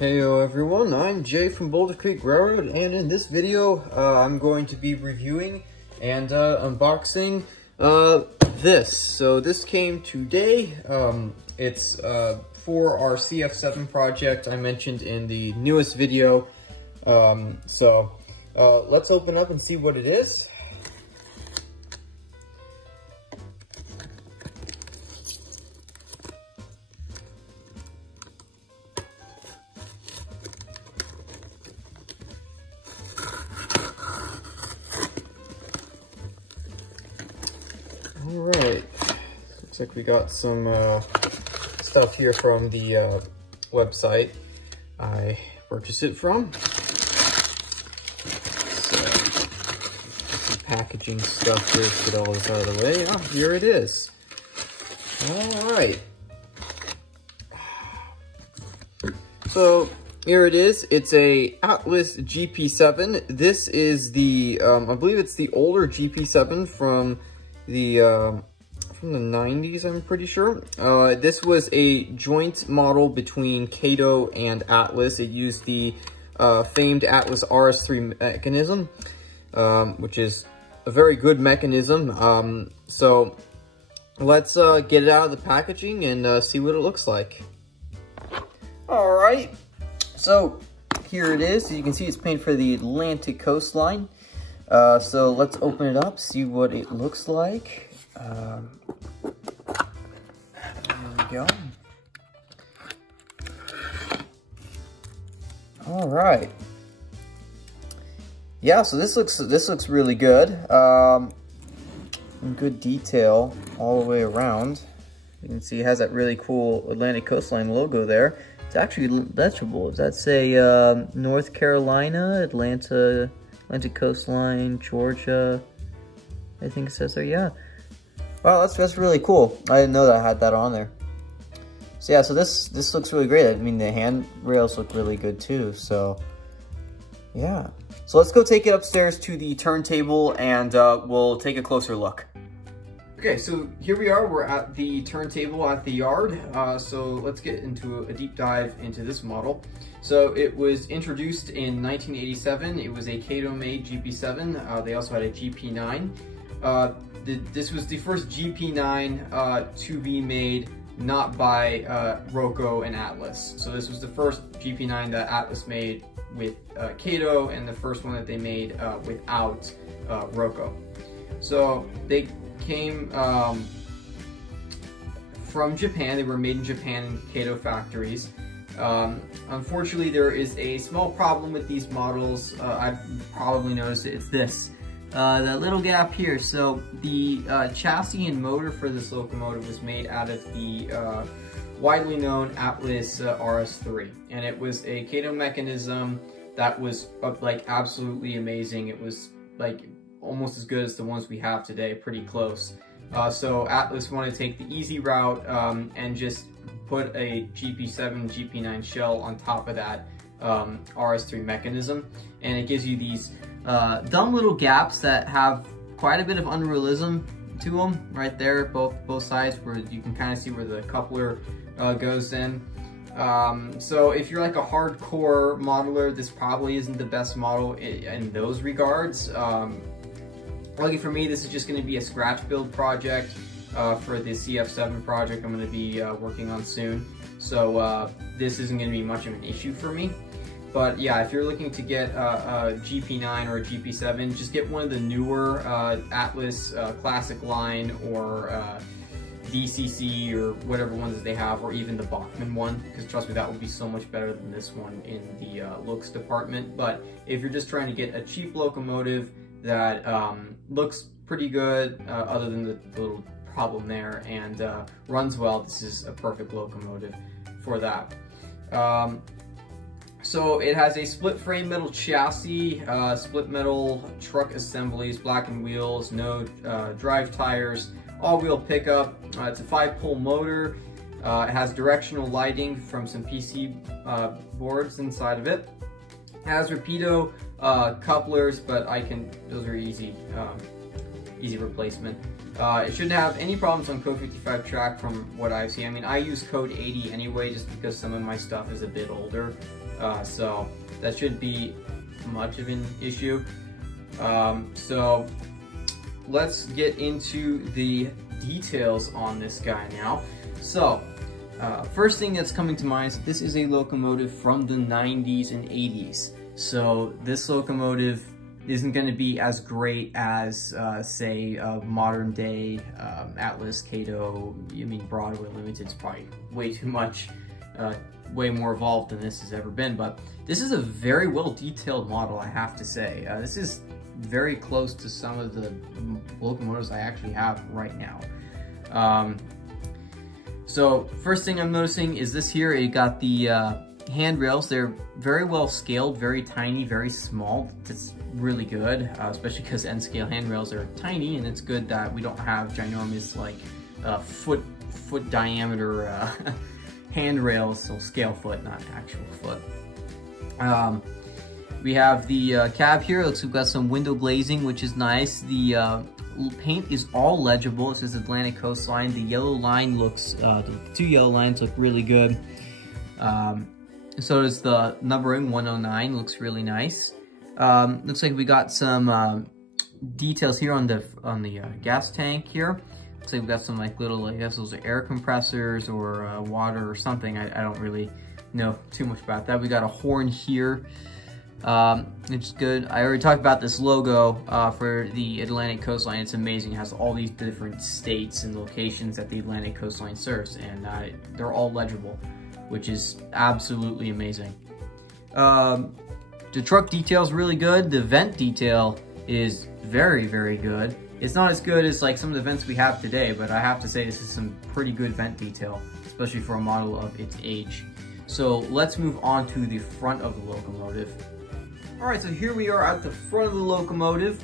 Heyo everyone, I'm Jay from Boulder Creek Railroad, and in this video I'm going to be reviewing and unboxing this. So this came today. It's for our CF7 project I mentioned in the newest video. Let's open up and see what it is. Alright, looks like we got some stuff here from the website I purchased it from. So, some packaging stuff here to get all this out of the way. Oh, here it is. Alright. So, here it is. It's a Atlas GP7. This is the, I believe it's the older GP7 from the 90s, I'm pretty sure. This was a joint model between Kato and Atlas. It used the famed Atlas RS3 mechanism, which is a very good mechanism. So let's get it out of the packaging and see what it looks like. All right, so here it is. As you can see, it's painted for the Atlantic coastline. So let's open it up, see what it looks like. There we go. All right. Yeah, so this looks really good. In good detail all the way around. You can see it has that really cool Atlantic coastline logo there. It's actually legible. Does that say North Carolina, Atlantic coastline, Georgia? I think it says there, yeah. Wow, that's really cool. I didn't know that I had that on there. So yeah, so this looks really great. I mean, the handrails look really good too, so yeah. So let's go take it upstairs to the turntable and we'll take a closer look. Okay, so here we are. We're at the turntable at the yard. So let's get into a deep dive into this model. So it was introduced in 1987. It was a Kato-made GP7. They also had a GP9. This was the first GP9 to be made not by Roco and Atlas. So this was the first GP9 that Atlas made with Kato, and the first one that they made without Roco. So they came from Japan. They were made in Japan in Kato factories. Unfortunately, there is a small problem with these models. I've probably noticed it. It's this, that little gap here. So the chassis and motor for this locomotive was made out of the widely known Atlas RS3, and it was a Kato mechanism that was like absolutely amazing. It was like almost as good as the ones we have today, pretty close. So Atlas wanted to take the easy route and just put a GP7, GP9 shell on top of that RS3 mechanism, and it gives you these dumb little gaps that have quite a bit of unrealism to them right there, both sides, where you can kind of see where the coupler goes in. So if you're like a hardcore modeler, this probably isn't the best model in those regards. Lucky for me, this is just going to be a scratch build project for the CF7 project I'm going to be working on soon. So this isn't going to be much of an issue for me. But yeah, if you're looking to get a GP9 or a GP7, just get one of the newer Atlas Classic line or DCC or whatever ones that they have, or even the Bachmann one, because trust me, that would be so much better than this one in the looks department. But if you're just trying to get a cheap locomotive that looks pretty good, other than the little problem there, and runs well, this is a perfect locomotive for that. So it has a split frame metal chassis, split metal truck assemblies, blackened wheels, no drive tires, all-wheel pickup. It's a 5-pole motor. It has directional lighting from some PC boards inside of it. It has Rapido couplers, but those are easy replacement. It shouldn't have any problems on code 55 track from what I've seen. I mean, I use code 80 anyway, just because some of my stuff is a bit older. so that shouldn't be much of an issue. So let's get into the details on this guy now. So first thing that's coming to mind is this is a locomotive from the 90s and 80s. So this locomotive isn't going to be as great as, say, modern day Atlas, Kato. I mean, Broadway Limited is probably way too much, way more evolved than this has ever been. But this is a very well detailed model, I have to say. This is very close to some of the locomotives I actually have right now. So first thing I'm noticing is this here. It got the handrails. They're very well scaled, very tiny, very small. It's really good, especially because end scale handrails are tiny, and it's good that we don't have ginormous like foot diameter handrails. So scale foot, not actual foot. We have the cab here. Looks like we've got some window glazing, which is nice. The paint is all legible. It says Atlantic Coastline. The yellow line looks, the two yellow lines look really good. So does the numbering 109, looks really nice. Looks like we got some details here on the gas tank here. Looks like we got some like little, I guess those are air compressors or water or something. I don't really know too much about that. We got a horn here, which is good. I already talked about this logo for the Atlantic Coastline. It's amazing. It has all these different states and locations that the Atlantic Coastline serves, and they're all legible, which is absolutely amazing. The truck detail is really good. The vent detail is very, very good. It's not as good as like some of the vents we have today, but I have to say this is some pretty good vent detail, especially for a model of its age. So let's move on to the front of the locomotive. All right, so here we are at the front of the locomotive.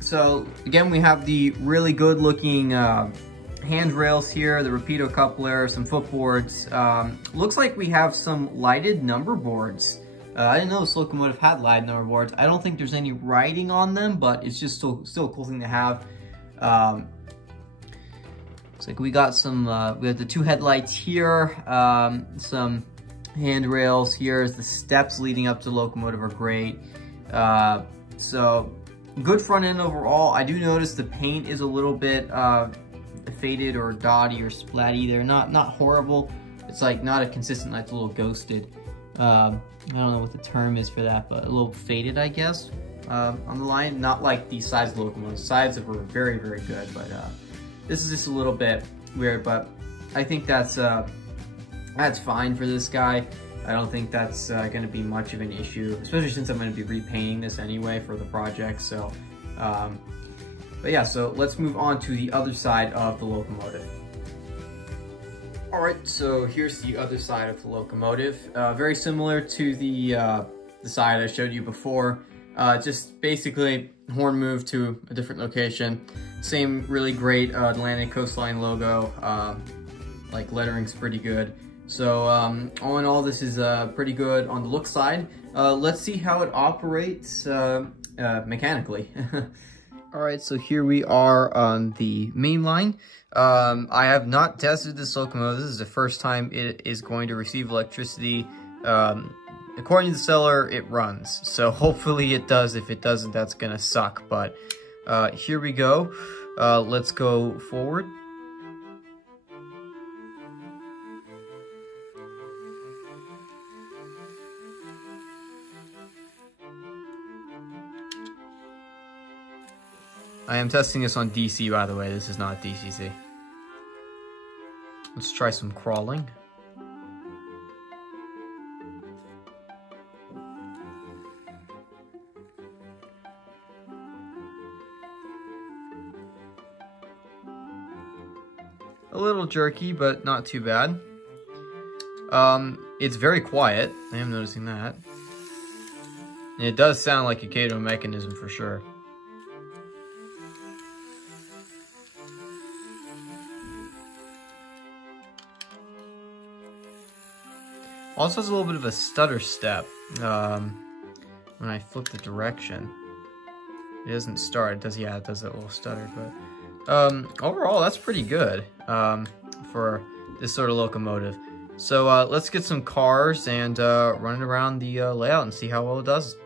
So again, we have the really good looking handrails here, the Rapido coupler, some footboards. Looks like we have some lighted number boards. I didn't know this locomotive had lighted number boards. I don't think there's any writing on them, but it's just still a cool thing to have. Looks like we got some, we have the two headlights here, some handrails here. The steps leading up to the locomotive are great. So good front end overall. I do notice the paint is a little bit faded or dotty or splatty. They're not horrible. It's like not a consistent, like a little ghosted. I don't know what the term is for that, but a little faded, I guess, on the line. Not like the sides of the locomotive. Sides were very, very good, but this is just a little bit weird, but I think that's fine for this guy. I don't think that's going to be much of an issue, especially since I'm going to be repainting this anyway for the project. So, but yeah, so let's move on to the other side of the locomotive. All right, so here's the other side of the locomotive. Very similar to the side I showed you before. Just basically horn moved to a different location. Same really great Atlantic Coastline logo. Like lettering's pretty good. So all in all, this is pretty good on the look side. Let's see how it operates mechanically. All right, so here we are on the main line. I have not tested this locomotive. This is the first time it is going to receive electricity. According to the seller, it runs. So hopefully it does. If it doesn't, that's gonna suck. But here we go. Let's go forward. I am testing this on DC, by the way. This is not DCC. Let's try some crawling. A little jerky, but not too bad. It's very quiet. I am noticing that. And it does sound like a Kato mechanism for sure. Also has a little bit of a stutter step when I flip the direction. It doesn't start. It does, yeah, it does that little stutter. But overall, that's pretty good for this sort of locomotive. So let's get some cars and run it around the layout and see how well it does.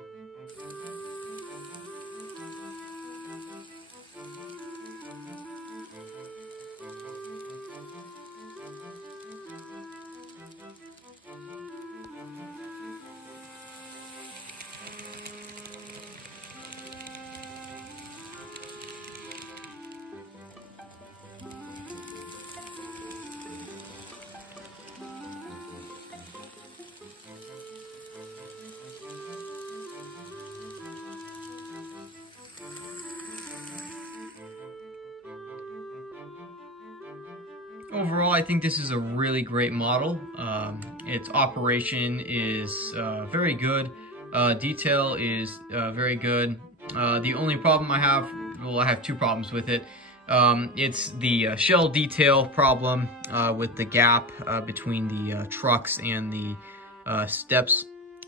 Overall, I think this is a really great model. Its operation is very good. Detail is very good. The only problem I have, well, I have two problems with it. It's the shell detail problem with the gap between the trucks and the steps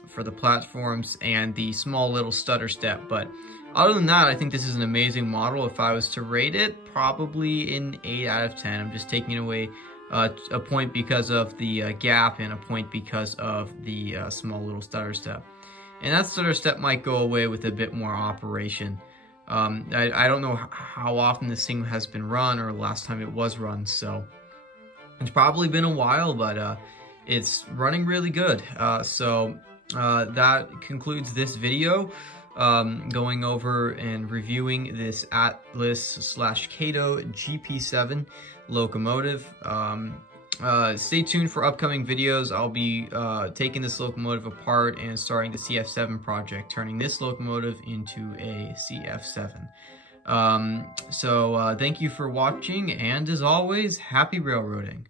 for the platforms, and the small little stutter step. But other than that, I think this is an amazing model. If I was to rate it, probably an 8 out of 10. I'm just taking away a point because of the gap and a point because of the small little stutter step. And that stutter step might go away with a bit more operation. I don't know how often this thing has been run or last time it was run, so it's probably been a while, but it's running really good. So that concludes this video. Going over and reviewing this Atlas/Kato GP7 locomotive. Stay tuned for upcoming videos. I'll be taking this locomotive apart and starting the CF7 project, turning this locomotive into a CF7. So thank you for watching, and as always, happy railroading.